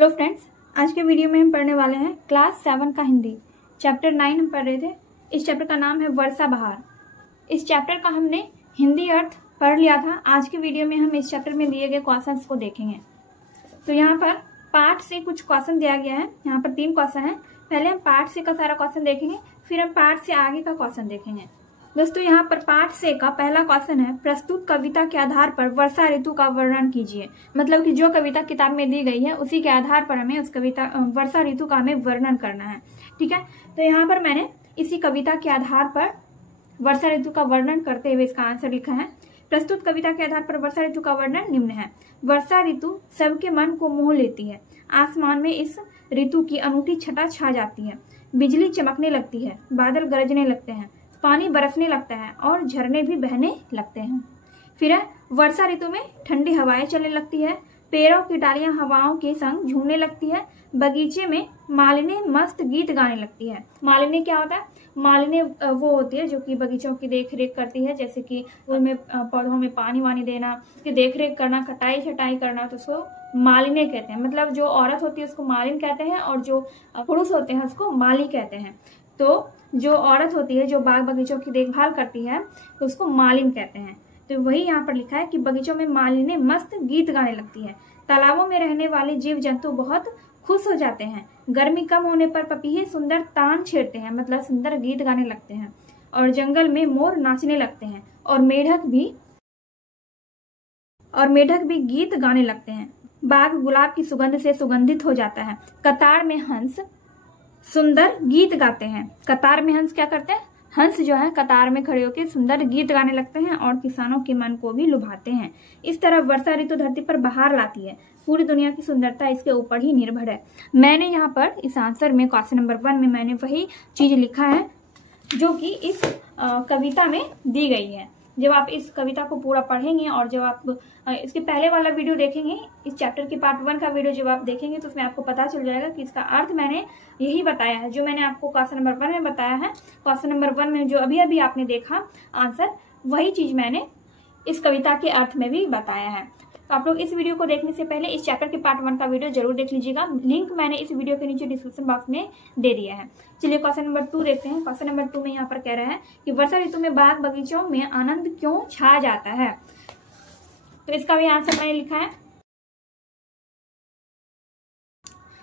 Hello friends, आज के video में हम पढ़ने वाले हैं क्लास 7 का हिंदी चैप्टर 9 हम पढ़ रहे थे। इस चैप्टर का नाम है वर्षा बहार। इस चैप्टर का हमने हिंदी अर्थ पढ़ लिया था। आज के वीडियो में हम इस चैप्टर में दिए गए क्वेश्चंस को देखेंगे। तो यहाँ पर पार्ट से कुछ क्वेश्चन दिया गया है। यहाँ पर 3 क्वेश्चन है। पहले हम पार्ट से का सारा क्वेश्चन देखेंगे, फिर हम पार्ट से आगे का क्वेश्चन देखेंगे। दोस्तों, यहाँ पर पार्ट से का पहला क्वेश्चन है, प्रस्तुत कविता के आधार पर वर्षा ऋतु का वर्णन कीजिए। मतलब कि जो कविता किताब में दी गई है उसी के आधार पर हमें उस कविता वर्षा ऋतु का हमें वर्णन करना है। ठीक है, तो यहाँ पर मैंने इसी कविता के आधार पर वर्षा ऋतु का वर्णन करते हुए इसका आंसर लिखा है। प्रस्तुत कविता के आधार पर वर्षा ऋतु का वर्णन निम्न है। वर्षा ऋतु सबके मन को मोह लेती है। आसमान में इस ऋतु की अनूठी छटा छा जाती है। बिजली चमकने लगती है, बादल गरजने लगते हैं, पानी बरसने लगता है और झरने भी बहने लगते हैं। फिर है, वर्षा ऋतु में ठंडी हवाएं चलने लगती है, पेड़ों की डालियां हवाओं के संग झूमने लगती है, बगीचे में मालिनी मस्त गीत गाने लगती है। मालिनी क्या होता है? मालिनी वो होती है जो कि बगीचों की देख रेख करती है, जैसे कि उनमें पौधों में पानी वानी देना, उसकी देख रेख करना, कटाई छटाई करना, तो उसको मालिनी कहते हैं। मतलब जो औरत होती है उसको मालिन कहते हैं और जो पुरुष होते हैं उसको माली कहते हैं। तो जो औरत होती है जो बाग बगीचों की देखभाल करती है तो उसको मालिन कहते हैं। तो वही यहाँ पर लिखा है कि बगीचों में मालिनी मस्त गीत गाने लगती है। तालाबों में रहने वाले जीव जंतु बहुत खुश हो जाते हैं। गर्मी कम होने पर पपीहे सुंदर तान छेड़ते हैं, मतलब सुंदर गीत गाने लगते हैं। और जंगल में मोर नाचने लगते हैं और मेढक भी गीत गाने लगते हैं। बाग गुलाब की सुगंध से सुगंधित हो जाता है। कतार में हंस सुंदर गीत गाते हैं। कतार में हंस क्या करते हैं? हंस जो है कतार में खड़े होकर सुंदर गीत गाने लगते हैं और किसानों के मन को भी लुभाते हैं। इस तरह वर्षा ऋतु धरती पर बहार लाती है। पूरी दुनिया की सुंदरता इसके ऊपर ही निर्भर है। मैंने यहाँ पर इस आंसर में क्वेश्चन नंबर 1 में मैंने वही चीज लिखा है जो कि इस कविता में दी गई है। जब आप इस कविता को पूरा पढ़ेंगे और जब आप इसके पहले वाला वीडियो देखेंगे, इस चैप्टर के पार्ट 1 का वीडियो जब आप देखेंगे तो उसमें आपको पता चल जाएगा कि इसका अर्थ मैंने यही बताया है जो मैंने आपको क्वेश्चन नंबर 1 में बताया है। क्वेश्चन नंबर 1 में जो अभी अभी आपने देखा आंसर, वही चीज मैंने इस कविता के अर्थ में भी बताया है। तो आप लोग इस वीडियो को देखने से पहले इस चैप्टर के पार्ट 1 का वीडियो जरूर देख लीजिएगा। लिंक मैंने इस वीडियो के नीचे डिस्क्रिप्शन बॉक्स में दे दिया है। चलिए क्वेश्चन नंबर 2 देखते हैं। क्वेश्चन नंबर 2 में यहाँ पर कह रहा है कि वर्षा ऋतु में बाग बगीचों में आनंद क्यों छा जाता है। तो इसका भी आंसर मैंने लिखा है।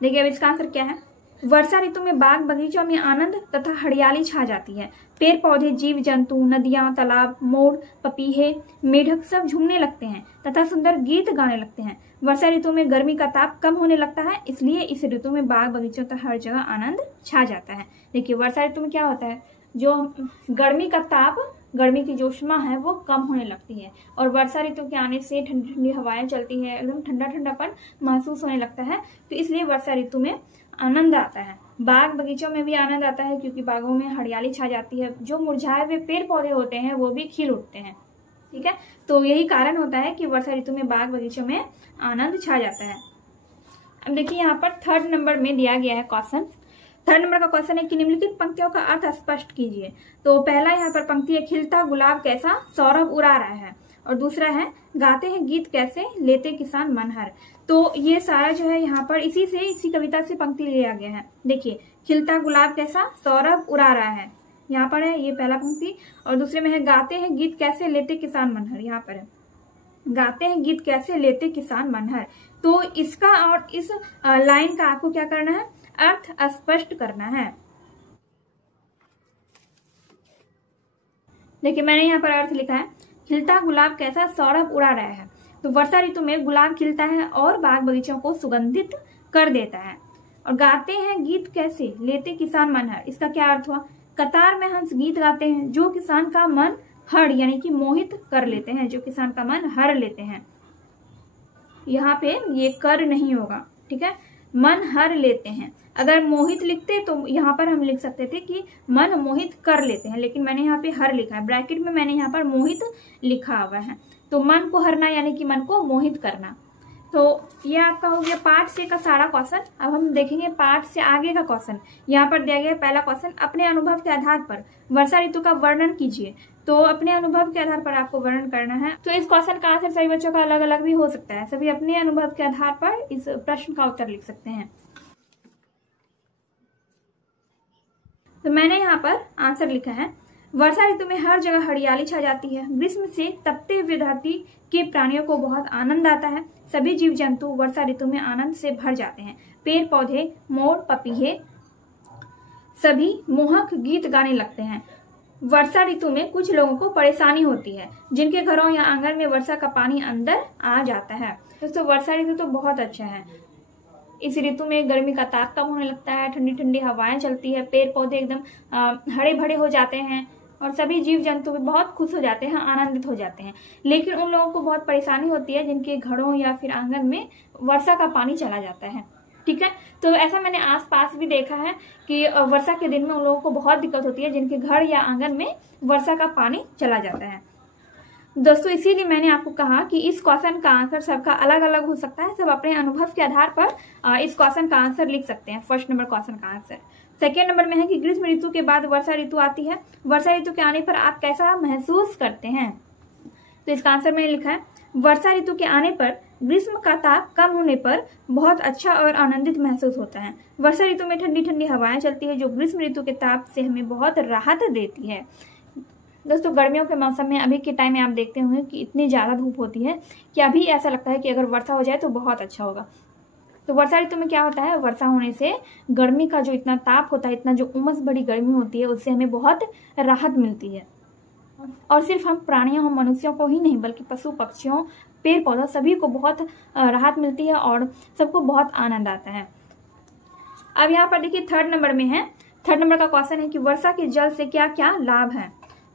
देखिए अब इसका आंसर क्या है। वर्षा ऋतु में बाग बगीचों में आनंद तथा हरियाली छा जाती है। पेड़ पौधे, जीव जंतु, नदियां, तालाब, मोर, पपीहे, मेढक सब झूमने लगते हैं तथा सुंदर गीत गाने लगते हैं। वर्षा ऋतु में गर्मी का ताप कम होने लगता है, इसलिए इस ऋतु में बाग बगीचों तथा हर जगह आनंद छा जाता है। देखिए वर्षा ऋतु में क्या होता है, जो गर्मी का ताप, गर्मी की जो ऊष्मा है वो कम होने लगती है और वर्षा ऋतु के आने से ठंडी ठंडी हवाएं चलती है, एकदम ठंडा ठंडापन महसूस होने लगता है। तो इसलिए वर्षा ऋतु में आनंद आता है। बाग बगीचों में भी आनंद आता है क्योंकि बागों में हरियाली छा जाती है। जो मुरझाए हुए पेड़ पौधे होते हैं वो भी खिल उठते हैं। ठीक है, तो यही कारण होता है कि वर्षा ऋतु में बाग बगीचों में आनंद छा जाता है। अब देखिए यहाँ पर 3rd नंबर में दिया गया है क्वेश्चन। 3rd नंबर का क्वेश्चन है कि निम्नलिखित पंक्तियों का अर्थ स्पष्ट कीजिए। तो पहला यहाँ पर पंक्ति है, खिलता गुलाब कैसा सौरभ उड़ा रहा है, और दूसरा है, गाते हैं गीत कैसे लेते किसान मन हर। तो ये सारा जो है यहाँ पर इसी कविता से पंक्ति लिया गया है। देखिए, खिलता गुलाब कैसा सौरभ उड़ा रहा है, यहाँ पर है ये पहला पंक्ति, और दूसरे में है, गाते हैं गीत कैसे लेते किसान मन हर, यहाँ पर है, गाते हैं गीत कैसे लेते किसान मन हर। तो इसका और इस लाइन का आपको क्या करना है, अर्थ स्पष्ट करना है। देखिए मैंने यहाँ पर अर्थ लिखा है, खिलता गुलाब कैसा सौरभ उड़ा रहा है। तो वर्षा ऋतु में गुलाब खिलता है और बाग बगीचों को सुगंधित कर देता है। और गाते हैं गीत कैसे लेते किसान मन हर, इसका क्या अर्थ हुआ, कतार में हंस गीत गाते हैं जो किसान का मन हर यानी कि मोहित कर लेते हैं, जो किसान का मन हर लेते हैं। यहाँ पे ये कर नहीं होगा, ठीक है, मन हर लेते हैं। अगर मोहित लिखते तो यहाँ पर हम लिख सकते थे कि मन मोहित कर लेते हैं, लेकिन मैंने यहाँ पे हर लिखा है, ब्रैकेट में मैंने यहाँ पर मोहित लिखा हुआ है। तो मन को हरना यानी कि मन को मोहित करना। तो ये आपका हो गया पार्ट से का सारा क्वेश्चन। अब हम देखेंगे पार्ट से आगे का क्वेश्चन। यहाँ पर दिया गया है पहला क्वेश्चन, अपने अनुभव के आधार पर वर्षा ऋतु का वर्णन कीजिए। तो अपने अनुभव के आधार पर आपको वर्णन करना है। तो इस क्वेश्चन का आंसर सभी बच्चों का अलग अलग भी हो सकता है, सभी अपने अनुभव के आधार पर इस प्रश्न का उत्तर लिख सकते हैं। तो मैंने यहाँ पर आंसर लिखा है, वर्षा ऋतु में हर जगह हरियाली छा जाती है। ग्रीष्म से तपते हुए धरती के प्राणियों को बहुत आनंद आता है। सभी जीव जंतु वर्षा ऋतु में आनंद से भर जाते हैं। पेड़ पौधे, मोर, पपीहे सभी मोहक गीत गाने लगते हैं। वर्षा ऋतु में कुछ लोगों को परेशानी होती है, जिनके घरों या आंगन में वर्षा का पानी अंदर आ जाता है। दोस्तों वर्षा ऋतु तो बहुत अच्छा है। इस ऋतु में गर्मी का ताप कम होने लगता है, ठंडी ठंडी हवाएं चलती है, पेड़ पौधे एकदम हरे भरे हो जाते हैं और सभी जीव जंतु भी बहुत खुश हो जाते हैं, आनंदित हो जाते हैं। लेकिन उन लोगों को बहुत परेशानी होती है जिनके घरों या फिर आंगन में वर्षा का पानी चला जाता है। ठीक है, तो ऐसा मैंने आसपास भी देखा है कि वर्षा के दिन में उन लोगों को बहुत दिक्कत होती है जिनके घर या आंगन में वर्षा का पानी चला जाता है। दोस्तों इसीलिए मैंने आपको कहा कि इस क्वेश्चन का आंसर सबका अलग अलग हो सकता है। सब अपने अनुभव के आधार पर इस क्वेश्चन का आंसर लिख सकते हैं। फर्स्ट नंबर क्वेश्चन का आंसर। सेकेंड नंबर में है कि ग्रीष्म ऋतु के बाद वर्षा ऋतु आती है। वर्षा ऋतु के आने पर आप कैसा महसूस करते हैं? तो इसका आंसर मैंने लिखा है, वर्षा ऋतु के आने पर ग्रीष्म का ताप कम होने पर बहुत अच्छा और आनंदित महसूस होता है। वर्षा ऋतु में ठंडी ठंडी हवाएं चलती है जो ग्रीष्म ऋतु के ताप से हमें बहुत राहत देती है। दोस्तों गर्मियों के मौसम में अभी के टाइम में आप देखते होंगे कि इतनी ज्यादा धूप होती है कि अभी ऐसा लगता है कि अगर वर्षा हो जाए तो बहुत अच्छा होगा। तो वर्षा ऋतु में क्या होता है, वर्षा होने से गर्मी का जो इतना ताप होता है, इतना जो उमस भरी गर्मी होती है, उससे हमें बहुत राहत मिलती है। और सिर्फ हम प्राणियों, हम मनुष्यों को ही नहीं बल्कि पशु पक्षियों, पेड़ पौधों सभी को बहुत राहत मिलती है और सबको बहुत आनंद आता है। अब यहाँ पर देखिए थर्ड नंबर में है, थर्ड नंबर का क्वेश्चन है कि वर्षा के जल से क्या क्या लाभ है।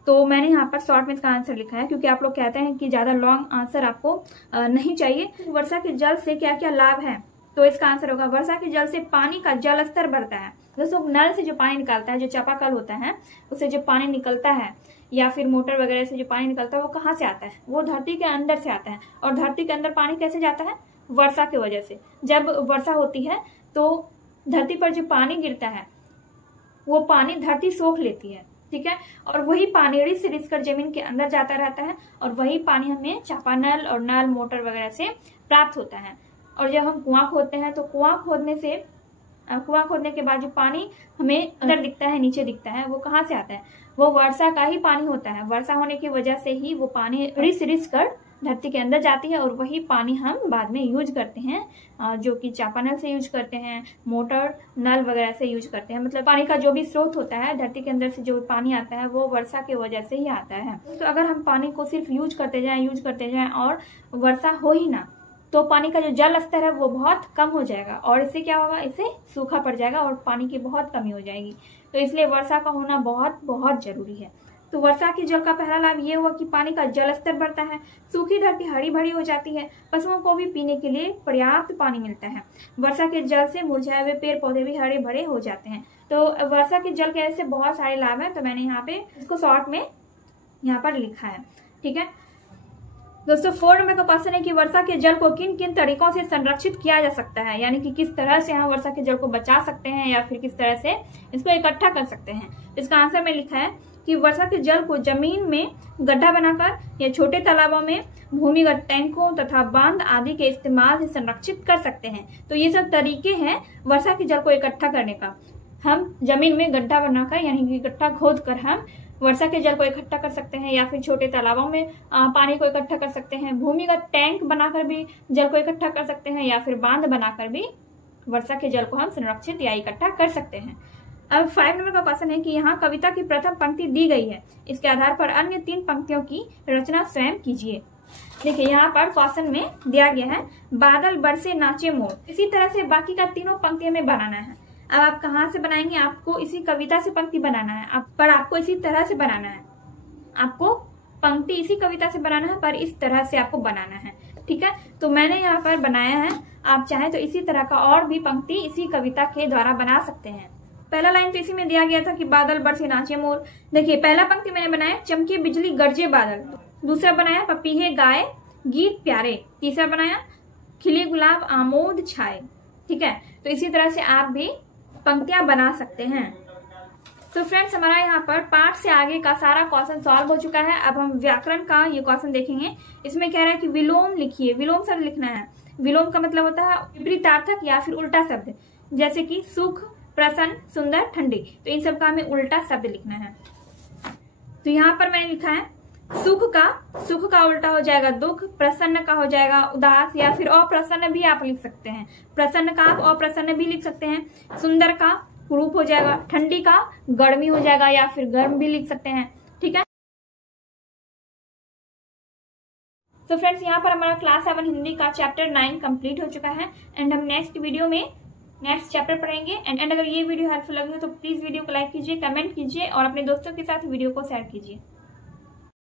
तो मैंने यहाँ पर शॉर्ट में इसका आंसर लिखा है क्योंकि आप लोग कहते हैं कि ज्यादा लॉन्ग आंसर आपको नहीं चाहिए। वर्षा के जल से क्या क्या लाभ है, तो इसका आंसर होगा, वर्षा के जल से पानी का जल स्तर बढ़ता है। दोस्तों नल से जो पानी निकलता है, जो चापाकल होता है, उससे जो पानी निकलता है या फिर मोटर वगैरह से जो पानी निकलता है, वो कहाँ से आता है? वो धरती के अंदर से आता है। और धरती के अंदर पानी कैसे जाता है? वर्षा की वजह से। जब वर्षा होती है तो धरती पर जो पानी गिरता है वो पानी धरती सोख लेती है। ठीक है, और वही पानी रिस रिस कर जमीन के अंदर जाता रहता है और वही पानी हमें चापानल और नल, मोटर वगैरह से प्राप्त होता है। और जब हम कुआं खोदते हैं तो कुआं खोदने के बाद जो पानी हमें अंदर दिखता है, नीचे दिखता है, वो कहाँ से आता है? वो वर्षा का ही पानी होता है। वर्षा होने की वजह से ही वो पानी रिस रिस कर धरती के अंदर जाती है और वही पानी हम बाद में यूज करते हैं, जो कि चापानल से यूज करते हैं, मोटर, नल वगैरह से यूज करते हैं। मतलब पानी का जो भी स्रोत होता है, धरती के अंदर से जो पानी आता है वो वर्षा की वजह से ही आता है। तो अगर हम पानी को सिर्फ यूज करते जाएं और वर्षा हो ही ना, तो पानी का जो जल स्तर है वो बहुत कम हो जाएगा और इससे क्या होगा, इससे सूखा पड़ जाएगा और पानी की बहुत कमी हो जाएगी। तो इसलिए वर्षा का होना बहुत बहुत जरूरी है। तो वर्षा के जल का पहला लाभ ये हुआ कि पानी का जल स्तर बढ़ता है, सूखी धरती हरी भरी हो जाती है, पशुओं को भी पीने के लिए पर्याप्त पानी मिलता है। वर्षा के जल से मुरझाए हुए पेड़ पौधे भी हरे भरे हो जाते हैं। तो वर्षा के जल के ऐसे बहुत सारे लाभ हैं, तो मैंने यहाँ पे इसको शॉर्ट में यहाँ पर लिखा है। ठीक है दोस्तों, 4 नंबर का क्वेश्चन है कि वर्षा के जल को किन किन तरीकों से संरक्षित किया जा सकता है, यानी कि किस तरह से हम वर्षा के जल को बचा सकते हैं या फिर किस तरह से इसको इकट्ठा कर सकते हैं। इसका आंसर में लिखा है कि वर्षा के जल को जमीन में गड्ढा बनाकर या छोटे तालाबों में भूमिगत टैंकों तथा बांध आदि के इस्तेमाल से संरक्षित कर सकते हैं। तो ये सब तरीके हैं वर्षा के जल को इकट्ठा करने का। हम जमीन में गड्ढा बनाकर यानी कि गड्ढा खोद कर हम वर्षा के जल को इकट्ठा कर सकते हैं, या फिर छोटे तालाबों में पानी को इकट्ठा कर सकते हैं, भूमिगत टैंक बनाकर भी जल को इकट्ठा कर सकते हैं, या फिर बांध बनाकर भी वर्षा के जल को हम संरक्षित या इकट्ठा कर सकते हैं। अब 5 नंबर का क्वेश्चन है कि यहाँ कविता की प्रथम पंक्ति दी गई है, इसके आधार पर अन्य 3 पंक्तियों की रचना स्वयं कीजिए। देखिए यहाँ पर क्वेश्चन में दिया गया है, बादल बरसे नाचे मोर। इसी तरह से बाकी का तीनों पंक्ति हमें बनाना है। अब आप कहाँ से बनाएंगे? आपको इसी कविता से पंक्ति बनाना है, पर आपको इसी तरह से बनाना है। आपको पंक्ति इसी कविता से बनाना है, पर इस तरह से आपको बनाना है। ठीक है, तो मैंने यहाँ पर बनाया है, आप चाहें तो इसी तरह का और भी पंक्ति इसी कविता के द्वारा बना सकते हैं। पहला लाइन तो इसी में दिया गया था कि बादल बरसे नाचे मोर। देखिए पहला पंक्ति मैंने बनाया, चमके बिजली गरजे बादल। दूसरा बनाया, पपीहे गाए गीत प्यारे। तीसरा बनाया, खिले गुलाब आमोद छाए। ठीक है, तो इसी तरह से आप भी पंक्तियां बना सकते हैं। तो फ्रेंड्स, हमारा यहाँ पर पाठ से आगे का सारा क्वेश्चन सॉल्व हो चुका है। अब हम व्याकरण का ये क्वेश्चन देखेंगे। इसमें कह रहा है कि विलोम लिखिए। विलोम शब्द लिखना है। विलोम का मतलब होता है विपरीतार्थक या फिर उल्टा शब्द, जैसे कि सुख, प्रसन्न, सुंदर, ठंडी। तो इन सब का हमें उल्टा शब्द लिखना है। तो यहाँ पर मैंने लिखा है सुख का उल्टा हो जाएगा दुख, प्रसन्न का हो जाएगा उदास, या फिर अप्रसन्न भी आप लिख सकते हैं। प्रसन्न का आप अप्रसन्न भी लिख सकते हैं। सुंदर का कुरूप हो जाएगा, ठंडी का गर्मी हो जाएगा, या फिर गर्म भी लिख सकते हैं। ठीक है, तो फ्रेंड्स, यहाँ पर हमारा क्लास 7 हिंदी का चैप्टर 9 कंप्लीट हो चुका है। एंड हम नेक्स्ट वीडियो में नेक्स्ट चैप्टर पढ़ेंगे। एंड अगर ये वीडियो हेल्पफुल लगे हो तो प्लीज वीडियो को लाइक कीजिए, कमेंट कीजिए और अपने दोस्तों के साथ वीडियो को शेयर कीजिए।